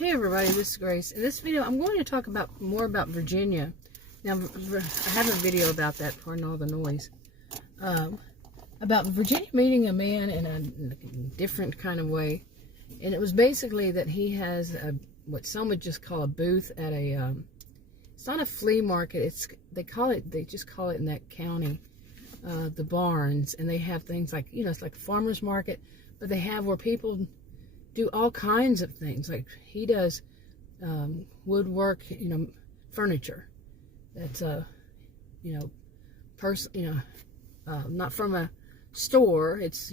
Hey everybody, this is Grace. In this video, I'm going to talk more about Virginia. Now, I have a video about that, pardon all the noise. About Virginia meeting a man in a different kind of way. And it was basically that he has what some would just call a booth at a, it's not a flea market, they just call it in that county, the barns. And they have things like, it's like a farmer's market, but they have where people do all kinds of things. Like he does woodwork, furniture that's not from a store. It's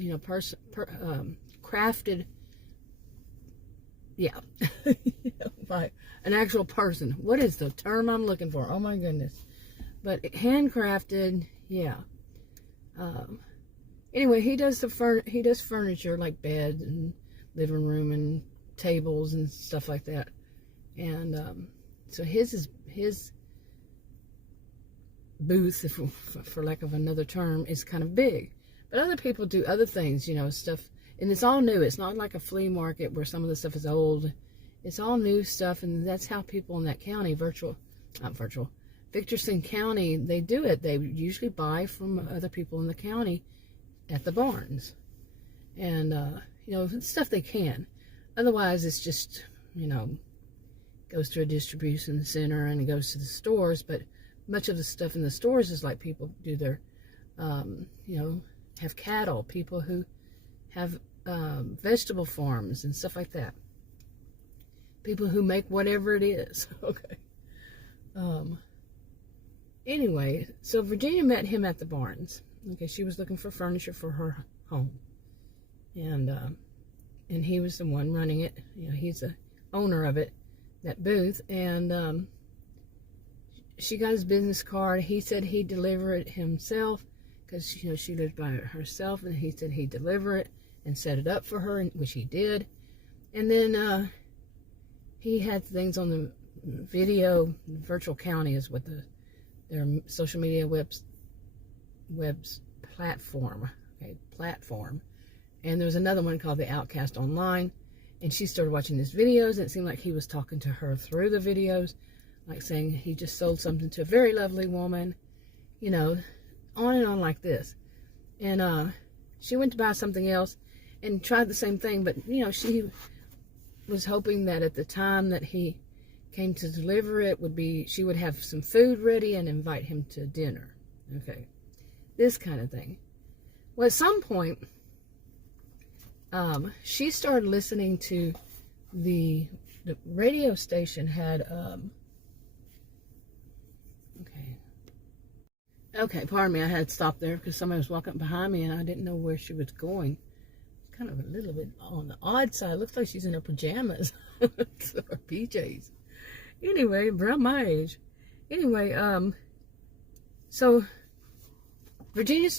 crafted, by an actual person. What is the term I'm looking for? Oh my goodness! But handcrafted, yeah. Anyway, he does furniture like beds and living room and tables and stuff like that. And so his booth, for lack of another term, is kind of big. But other people do other things, stuff, and it's all new. It's not like a flea market where some of the stuff is old. It's all new stuff, and that's how people in that county, Victorson County, they do it. They usually buy from other people in the county at the barns. And stuff they can. Otherwise, it's just, goes to a distribution center and it goes to the stores. But much of the stuff in the stores is like people do their, have cattle, people who have vegetable farms and stuff like that. People who make whatever it is. Okay. Anyway, so Virginia met him at the barns. Okay, she was looking for furniture for her home. And he was the one running it. He's the owner of it, that booth. And she got his business card. He said he'd deliver it himself because she lived by herself, and he said he'd deliver it and set it up for her, which he did. And then he had things on the video. Virtual County is what their social media webs platform. Okay, platform. And there was another one called The Outcast Online. And she started watching his videos, and it seemed like he was talking to her through the videos, like saying he just sold something to a very lovely woman, on and on like this. And she went to buy something else and tried the same thing, but, she was hoping that at the time that he came to deliver it she would have some food ready and invite him to dinner. Okay. This kind of thing. Well, at some point, she started listening to the radio station had, okay, pardon me, I had to stop there because somebody was walking behind me and I didn't know where she was going. It's kind of a little bit on the odd side. It looks like she's in her pajamas or PJs. Anyway, around my age. Anyway, so Virginia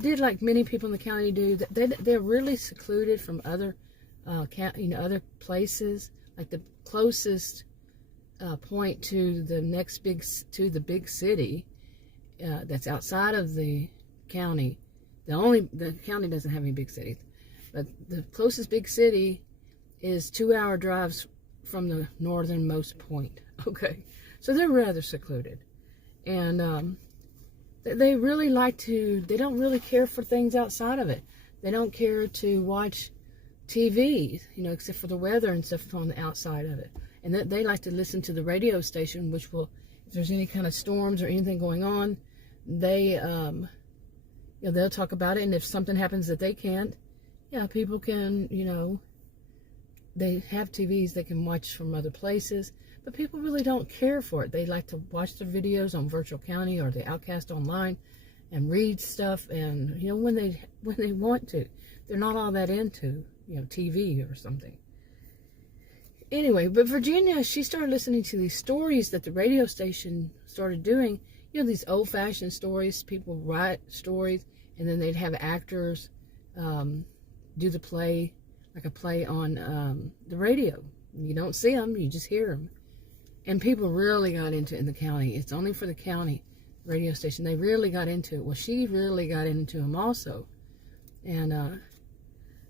did like many people in the county do. They're really secluded from other, other places. Like the closest point to the big city that's outside of the county. The county doesn't have any big cities, but the closest big city is 2-hour drives from the northernmost point. Okay, so they're rather secluded, and they really they don't really care for things outside of it. They don't care to watch TV, except for the weather and stuff on the outside of it. And they like to listen to the radio station, which will, if there's any kind of storms or anything going on, they'll talk about it. And if something happens that they can't, people can, they have TVs they can watch from other places. But people really don't care for it. They like to watch the videos on Virtual County or the Outcast Online and read stuff, and when they want to. They're not all that into TV or something. Anyway, but Virginia, she started listening to these stories that the radio station started doing. These old-fashioned stories. People write stories, and then they'd have actors do the play, like a play on the radio. You don't see them, you just hear them. And people really got into it in the county. It's only for the county radio station. They really got into it. Well, she really got into them also. And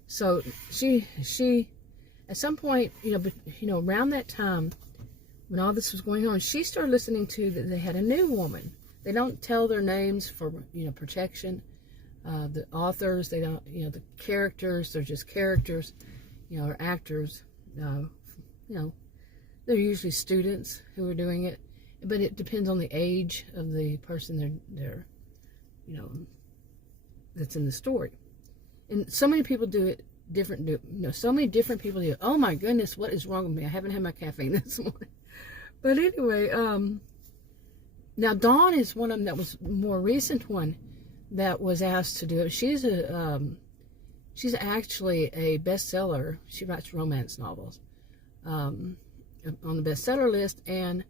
so she At some point, around that time when all this was going on, she started listening to that they had a new woman. They don't tell their names for, protection. The authors, they don't, the characters, they're just characters, or actors. They're usually students who are doing it, but it depends on the age of the person they're that's in the story. And so many people do it so many different people do it. Oh my goodness, what is wrong with me? I haven't had my caffeine this morning. But anyway, now Dawn is one of them that was a more recent one that was asked to do it. She's actually a bestseller. She writes romance novels on the bestseller list, and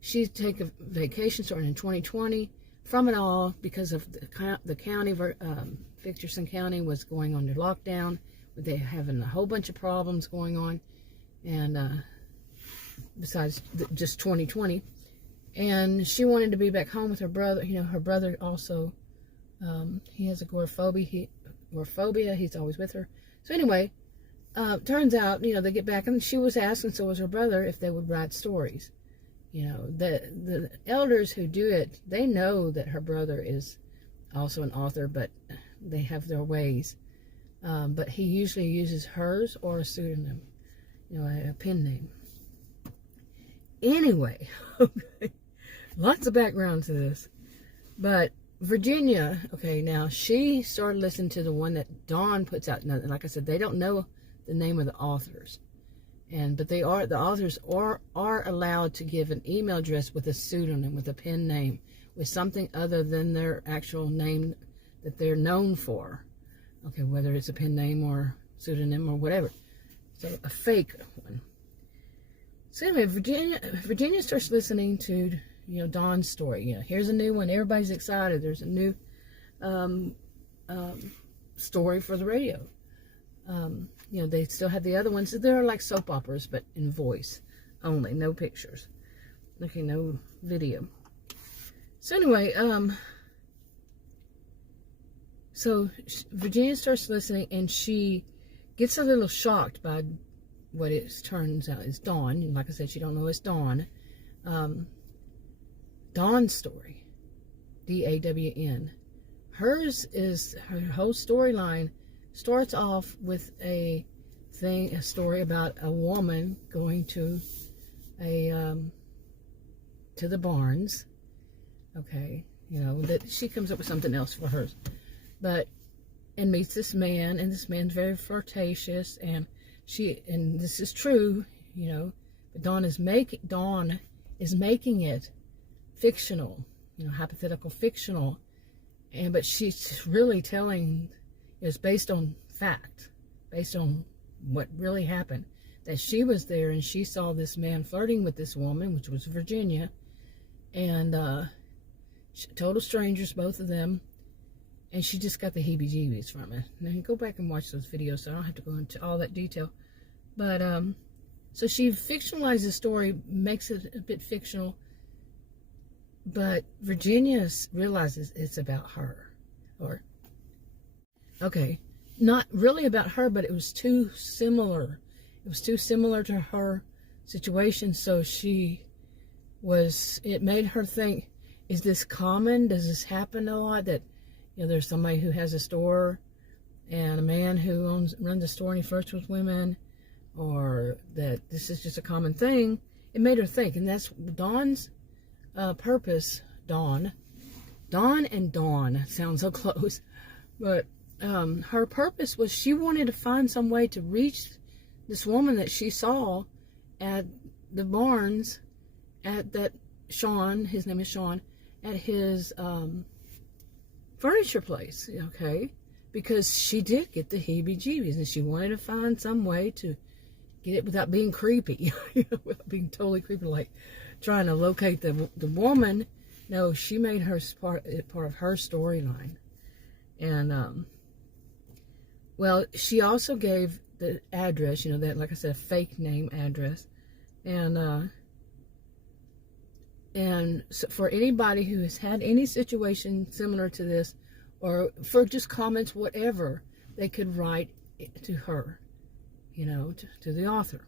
she took a vacation starting in 2020 from it all because of the county. Fickerson County was going under lockdown. They having a whole bunch of problems going on, and besides just 2020, and she wanted to be back home with her brother. Her brother also, he has agoraphobia. He's always with her. So anyway, turns out, they get back, and she was asked, and so was her brother, if they would write stories. The elders who do it, they know that her brother is also an author, but they have their ways. But he usually uses hers or a pseudonym, a pen name. Anyway, okay, lots of background to this. But Virginia, okay, now she started listening to the one that Dawn puts out. Now, like I said, they don't know the name of the authors, but the authors are allowed to give an email address with a pseudonym, with a pen name, with something other than their actual name that they're known for. Okay, whether it's a pen name or pseudonym or whatever. So a fake one. So anyway, Virginia starts listening to, Dawn's story. Here's a new one. Everybody's excited. There's a new story for the radio. They still have the other ones. They're like soap operas, but in voice only, no pictures. Okay, no video. So anyway, so Virginia starts listening, and she gets a little shocked by what it turns out is Dawn. And like I said, she don't know it's Dawn. Dawn's story, D-A-W-N. Hers is, her whole storyline starts off with a story about a woman going to the barns. Okay, that she comes up with something else for hers, and meets this man, and this man's very flirtatious, and this is true, but Dawn is making it fictional, hypothetical fictional, but she's really telling, it's based on fact, based on what really happened, that she was there and she saw this man flirting with this woman, which was Virginia, and total strangers, both of them, and she just got the heebie-jeebies from it. Now you go back and watch those videos, so I don't have to go into all that detail, but so she fictionalizes the story, makes it a bit fictional, but Virginia realizes it's about her, not really about her, but it was too similar. It was too similar to her situation, so it made her think, is this common? Does this happen a lot? That, there's somebody who has a store and a man who runs a store and he flirts with women, or that this is just a common thing. It made her think, and that's Dawn's purpose. Dawn and Dawn sound so close, but her purpose was she wanted to find some way to reach this woman that she saw at the barns, at that Sean, his name is Sean, at his furniture place, okay, because she did get the heebie-jeebies, and she wanted to find some way to get it without being creepy, without being totally creepy, like trying to locate the woman. No, she made her part of her storyline. And well, she also gave the address, that, like I said, a fake name address, and so for anybody who has had any situation similar to this, or for just comments, whatever, they could write to her. you know, to the author.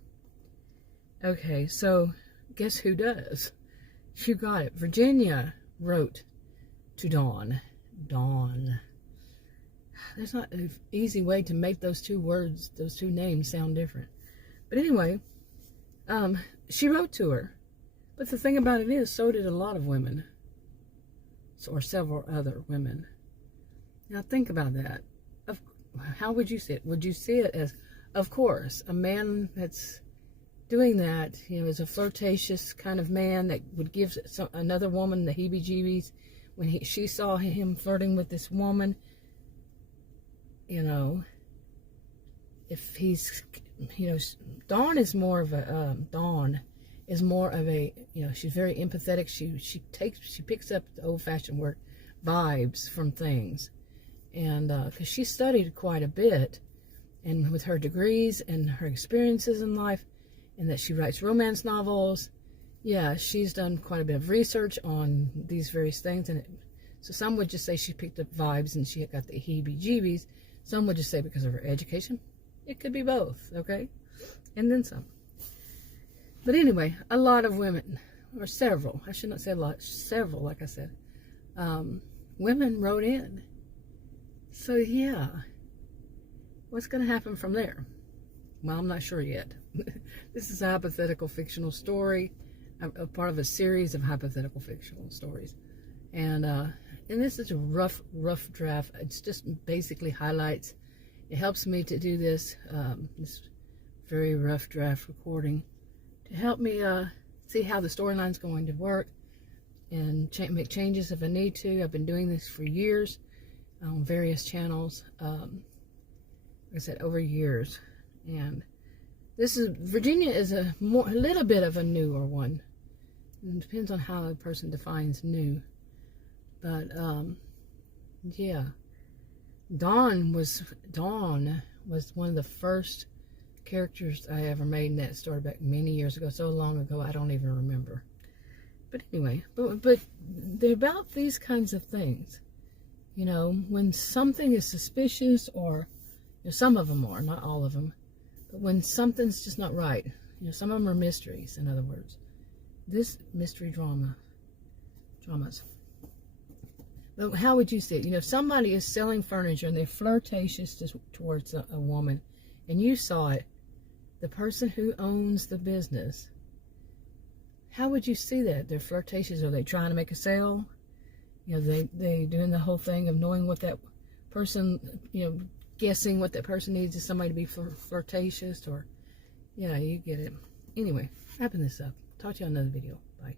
Okay, so guess who does? You got it. Virginia wrote to Dawn. Dawn. There's not an easy way to make those two words, those two names sound different. But anyway, she wrote to her. But the thing about it is, so did a lot of women. Or several other women. Now think about that. How would you see it? Would you see it as, of course, a man that's doing that, you know, is a flirtatious kind of man that would give another woman the heebie-jeebies when she saw him flirting with this woman? You know, if he's, you know, Dawn is more of a, you know, she's very empathetic. She picks up the old-fashioned word vibes from things. And because she studied quite a bit, and with her degrees and her experiences in life, and that she writes romance novels, yeah, she's done quite a bit of research on these various things. And so some would just say she picked up vibes and she got the heebie-jeebies. Some would just say because of her education. It could be both, okay? And then some. But anyway, a lot of women, or several, I should not say a lot, several, like I said, women wrote in. So yeah, what's going to happen from there? Well, I'm not sure yet. This is a hypothetical fictional story, a part of a series of hypothetical fictional stories. And this is a rough draft. It's just basically highlights. It helps me to do this very rough draft recording to help me see how the storyline's going to work and make changes if I need to. I've been doing this for years on various channels. Like I said, over years. And this is, Virginia is a little bit of a newer one. It depends on how a person defines new. But, yeah. Dawn was one of the first characters I ever made in that story back many years ago. So long ago, I don't even remember. But anyway, but they're about these kinds of things. You know, when something is suspicious, or, you know, some of them are, not all of them, but when something's just not right. You know, some of them are mysteries, in other words. This mystery dramas. But how would you see it? You know, if somebody is selling furniture and they're flirtatious towards a woman, and you saw it, the person who owns the business, how would you see that? They're flirtatious. Are they trying to make a sale? You know, they doing the whole thing of knowing what that person, you know, guessing what that person needs is somebody to be flirtatious, or, yeah, you get it. Anyway, wrapping this up. Talk to you on another video. Bye.